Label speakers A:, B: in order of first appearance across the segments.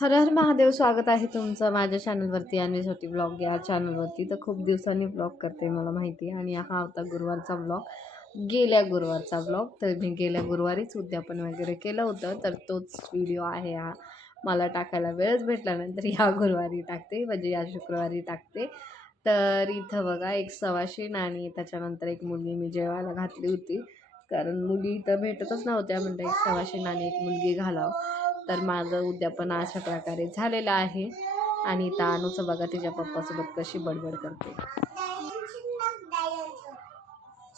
A: हर हर महादेव स्वागत आहे तुमचं माझ्या चॅनलवरती अन्वेसाठी ब्लॉग या चॅनलवरती तर खूप दिवसांनी ब्लॉग करते मला माहिती आहे. आणि हा होता गुरुवारचा ब्लॉग गेल्या गुरुवारचा ब्लॉग तर मी गेल्या गुरुवारीच उद्यापन वगैरे केलं होतं. तर तोच व्हिडिओ आहे हा. मला टाकायला वेळच भेटल्यानंतर या गुरुवारी टाकते. म्हणजे या शुक्रवारी टाकते. तर इथं बघा एक सवाशीण आणि त्याच्यानंतर एक मुलगी मी जेवायला घातली होती. कारण मुली इथं भेटतच नव्हत्या म्हणलं एक सवाशीण आणि एक मुलगी घालावं. तर माझं उद्यापन अशा प्रकारे झालेलं आहे. आणि इथं अनुचं बघा तिच्या पप्पासोबत कशी बडबड करते.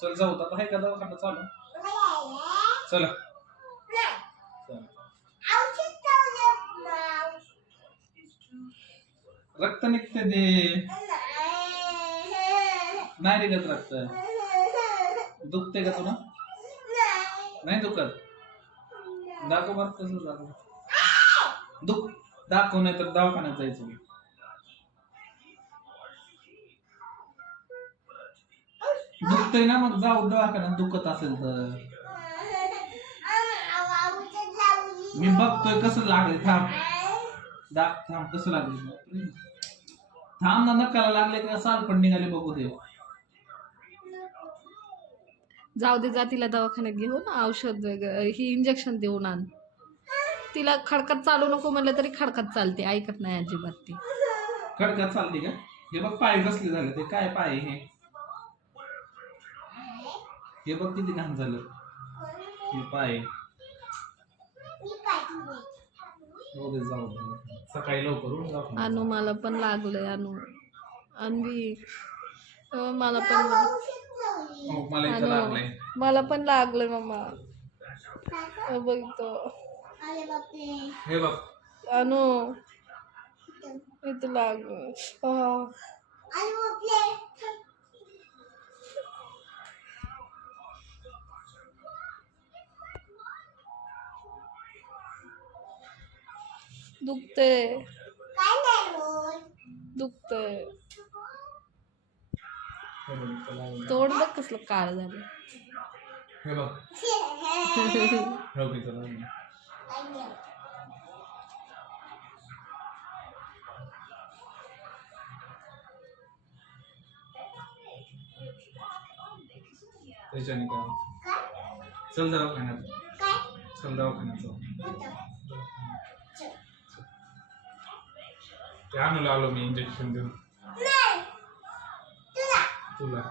B: चल जाऊ आता. आहे का दवाखाना चालू. चला. चला. रक्त निघते दे नाही निघत रक्त. दुखते का तुला? नाही दुखत. दाखव बरं कसं दाखव दुख दाखव नाही तर दवाखान्यात जायचं दुखतंय ना मग जाऊ दवाखान्यात दुखत असेल तर. मी बघतोय कसं लागले थांब. दाख थांब कसं लागले थांब ना नकाला लागले का? साल पण निघाले बघू दे.
A: जाऊ दे जा तिला दवाखान्यात घेऊन औषध वगैरे ही इंजेक्शन देऊन आण. तिला खडकात चालू नको म्हणलं तरी खडकात चालते ऐकत नाही अजिबात ती.
B: खडकात चालली का? हे बघ पाय कसले झाले ते काय पाय हे? हे बघ किती घाण झालं. हे पाय. जाऊ सकाळी लवकर
A: अनु मला पण लागलंय अनु. अन्वी मला पण
B: मला
A: पण लागलंय मम्मा बघतो
B: हे बघ.
A: अनु इथं लागलं. अं. दुखते दुखते. तोंड बघ कसलं काळ झालं.
B: हे बघ. हे बघ इथं लागलंय. त्याच्याने काय चल दवाखान्यात चल दवाखान्यात जाऊ ते आणू आलो मी इंजेक्शन देऊन तुला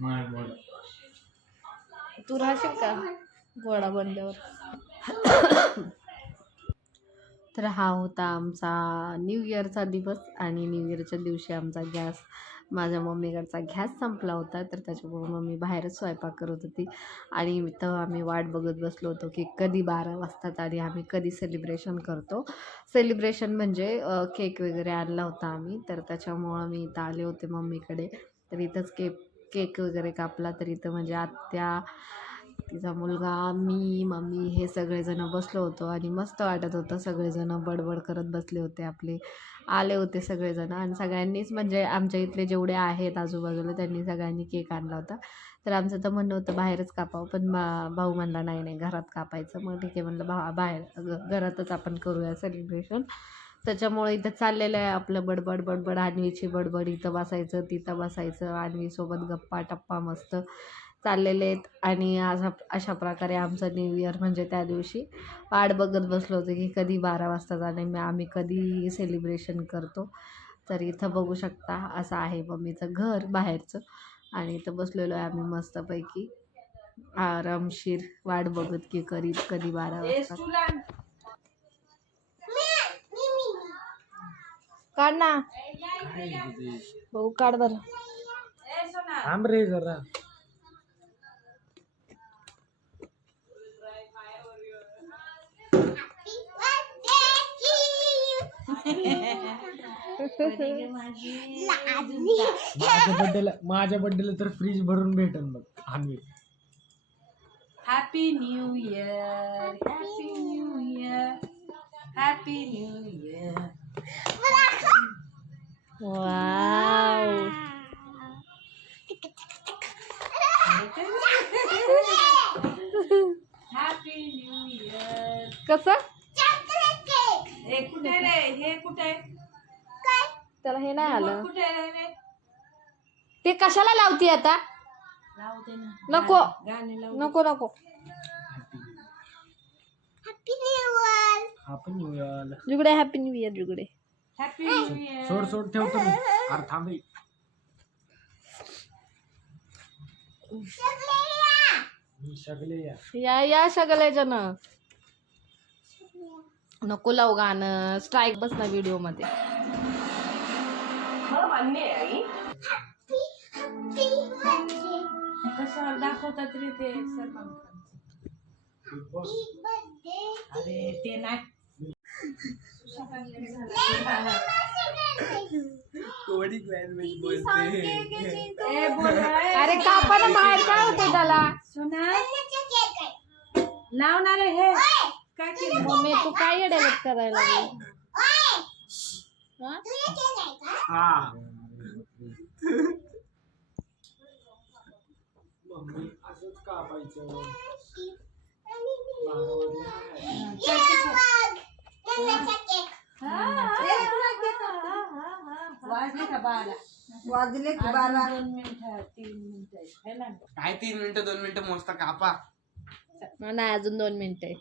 B: नाही बोल
A: तू राहशील का गोडा बनल्यावर? तर हा होता आमचा न्यू इयरचा दिवस आणि न्यू इयरच्या दिवशी आमचा गॅस माझ्या मम्मीकडचा गॅस संपला होता तर त्याच्यामुळे मम्मी बाहेरच स्वयंपाक करत होती. आणि तेव्हा आम्ही वाट बघत बसलो होतो की कधी बारा वाजतात आणि आम्ही कधी सेलिब्रेशन करतो. सेलिब्रेशन म्हणजे केक वगैरे आणला होता आम्ही तर त्याच्यामुळं मी इथं आले होते मम्मीकडे. तर इथंच केक केक वगैरे कापला तर इथं म्हणजे आत्या तिचा मुलगा मी मम्मी हे सगळेजणं बसलो होतो आणि मस्त वाटत होतं. सगळेजणं बडबड करत बसले होते आपले. आले होते सगळेजण आणि सगळ्यांनीच म्हणजे आमच्या इथले जेवढे आहेत आजूबाजूला त्यांनी सगळ्यांनी केक आणला होता. तर आमचं तर म्हणणं होतं बाहेरच कापावं पण भाऊ म्हणला नाही नाही घरात कापायचं. मग ठीक आहे म्हणलं भा बाहेर घरातच आपण करूया सेलिब्रेशन त्याच्यामुळे इथं चाललेलं आहे आपलं बडबड बडबड आणवीची बडबड. इथं बसायचं तिथं बसायचं. आणवीसोबत गप्पा टप्पा मस्त चाललेले आहेत. आणि असा अशा प्रकारे आमचं न्यू इयर म्हणजे त्या दिवशी वाट बघत बसलो होतो की कधी बारा वाजता जाणार मी आम्ही कधी सेलिब्रेशन करतो. तर इथं बघू शकता असं आहे मम्मीचं घर बाहेरचं. आणि इथं बसलेलो आहे आम्ही मस्तपैकी. आरामशीर वाट बघत की करीत कधी बारा वाजता. काढ ना. भाऊ काढ बरं.
B: थांब रे जरा.
C: माझ्या बड्डेला माझ्या बड्डेला तर फ्रीज भरून भेटेल मग Anvi.
D: Happy new year happy new year happy new year
A: wow
E: कसं?
D: हे कुठे रे? हे कुठे?
E: त्याला हे नाही आलं.
D: कुठे आहे रे?
E: ते कशाला लावती आता?
D: लावू दे ना.
E: नको.
D: गाणे लावू
E: नको नको.
C: हा पण येऊया
E: जुगडे हॅपी न्यू इयर जुगडे.
D: हॅपी न्यू इयर
C: सोड सोड ठेवतो मी अरे थांबे सगळे या
E: या या सगळे जण नको लावू गाणं. स्ट्राईक बस ना
D: व्हिडिओमध्ये. दाखवतात रे ते सलमान खान अरे ते नाही. ए बोल
E: अरे कापानं बाहेर काय होते त्याला
D: सुना? लावणार हे काय केलं
E: मम्मी तू काय येड्यागत करायला? हा?
C: हा? मम्मी असंच कापायचं
D: वाजले का बारा.
F: वाजले की
D: अजून
F: बारा
D: दोन मिनिटं तीन मिनिटं आहेत, है ना
G: काय तीन मिनिटं दोन मिनिटं मोजता कापा.
E: नाही अजून दोन मिनिटं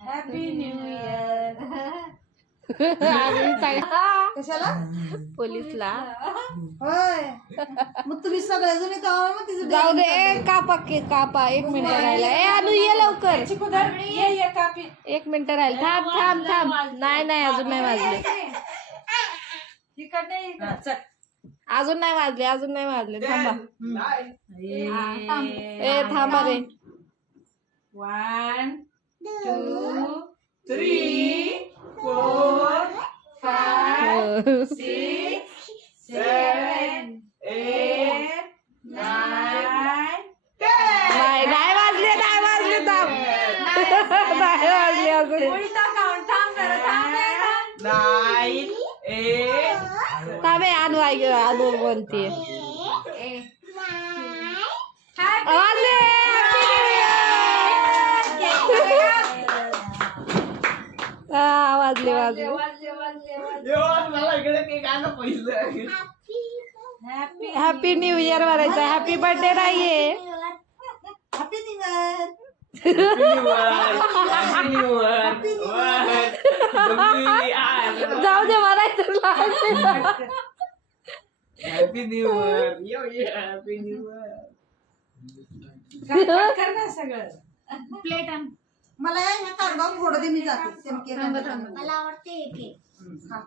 D: हॅपी न्यू इयर
F: कशाला?
E: पोलीसला.
F: होय. मग तुम्ही सगळेजण येतो मग तिचं
E: जाऊ दे. ए, कापा के कापा. एक मिनिट राहिला. ए अनु ये लवकर.
D: चिकुदर ये ये कापी.
E: एक मिनिट राहील. थांब थांब थांब. नाही नाही अजून नाही वाजले.
D: तिकडे इकडं. चल.
E: अजून नाही वाजले अजून नाही वाजले. थांबा. ए थांबा. रे.
D: One two three four five six seven eight nine
E: नाही नाही वाजले नाही वाजले थांब. नाही वाजले अजून.
D: उलटा काउंट थांब जरा थांब रे, थांब.
G: नाईन एट
E: थांब ए, अनु ऐक अनु बोलते वाजले हा वाजले. वाजले
G: मला इकडे ते गाणं पहिलं.
D: हॅपी
E: हॅपी न्यू इयर म्हणायचं. हॅपी बर्थडे नाहीये जाऊ दे म्हणायचं लागले.
G: Happy new year happy new year
D: कर ना सगळं. प्लेट
F: मला ह्या कारभार थोडं दे मी जाते.
H: मला आवडते केक
F: हा.